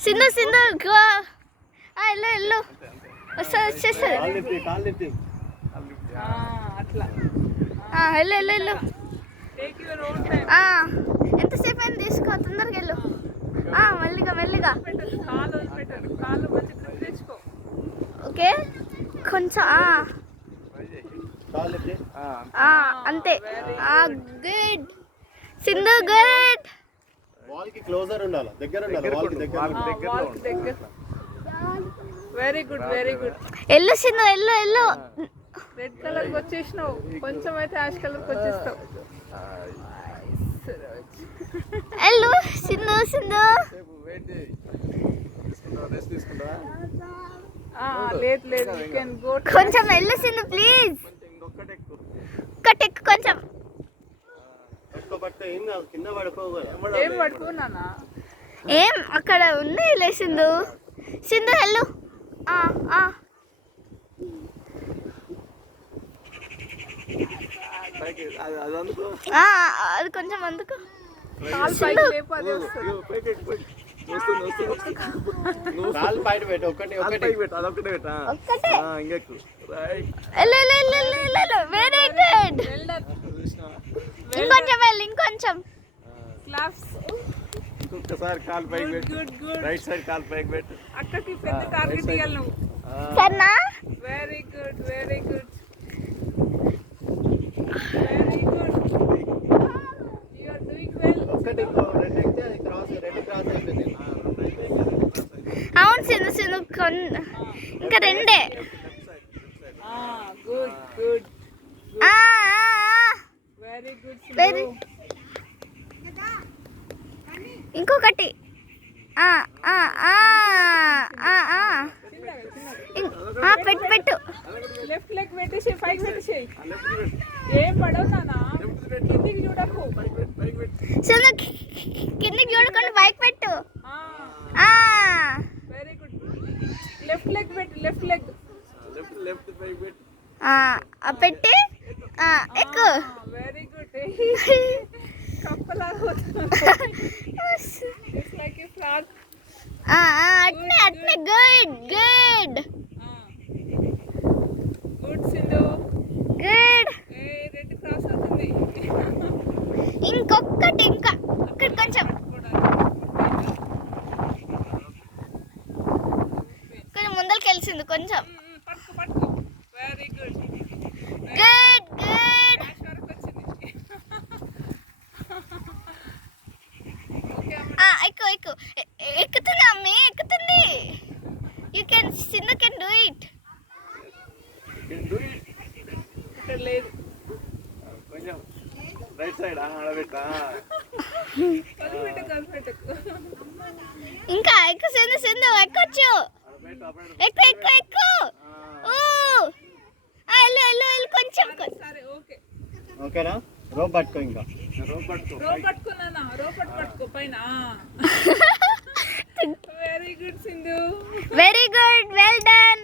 సింధు సింధు వెళ్ళు వచ్చేస్తుంది వెళ్ళు ఎంతసేపు అయినా తీసుకో తొందరగా వెళ్ళు మెల్లిగా మెల్లిగా ఓకే కొంచెం అంతే గుడ్ సింధు గుడ్ వాల్ కి క్లోజర్ ఉండాలి దగ్గర ఉండాలి వాల్ కి దగ్గర వెరీ గుడ్ వెరీ గుడ్ ఎల్లు సింధు ఎల్లు ఎల్లు రెడ్ కలర్ కి వచ్చేసినావు కొంచెం అయితే యాష్ కలర్ కి వచ్చేస్తావు ఎల్లు సింధు సింధు లేదు లేదు యు కెన్ గో కొంచెం ఎల్లు సింధు ప్లీజ్ ఒక్కటెక్కు కొంచెం ఏం పట్టుకున్నానా ఏం అక్కడ ఉన్నాయి సింధు సింధు హెల్లు అది కొంచెం అందుకు వెరీ గుడ్ ఇంకొంచెం వెళ్ళి ఇంకొంచెం ఇంకొకసారి కాల్ పైకి పెట్టు రైట్ సైడ్ కాల్ పైకి పెట్టు అక్కకి పెద్ద టార్గెట్ ఇయ్యాలి నువ్వు సరేనా very good very good very good you are doing well ఒకటి రెండు ఎక్కితే అది క్రాస్ అయిపోయింది అవును సింధు సింధు ఇంకా రెండే good good very good very ఇంకొకటి పెట్టు పెట్టు లెఫ్ట్ లెగ్ పెట్టేసి పైకి పెట్టేసి ఏం పడవు నాన్న కిందికి చూడకు సింధు కిందికి చూడకుండా పైకి పెట్టు వెరీ గుడ్ లెఫ్ట్ లెగ్ పెట్టు లెఫ్ట్ లెగ్ లెఫ్ట్ పైకి పెట్టు పెట్టి ఎక్కు వెరీ గుడ్ కప్పలాగా ఇట్స్ లైక్ ఏ ఫ్లాగ్ అట్నే అట్నే good good good Sindhu good red cross అవుతుంది ఇంకొకటి ఇంకా అక్కడ కొంచెం కొంచెం ముందరికి వెళ్ళింది కొంచెం పట్టుకో పట్టుకో వెరీ గుడ్ గుడ్ గుడ్ ఎక్కు ఎక్కు ఎక్కుతుంది అమ్మి ఎక్కుతుంది you can Sindhu can do it లేదు కొంచెం రైట్ సైడ్ ఆడబెట్టా ఇంకా ఎక్కు సింధు సింధు ఎక్కొచ్చు ఎక్కు ఎక్కు ఎక్కు వెళ్ళు వెళ్ళు వెళ్ళు కొంచెం సరే ఓకే ఓకేనా రోప్ పట్టుకో ఇంకా రోప్ పట్టుకున్నానా రోప్ పట్టుకో పైన very good Sindhu very good well done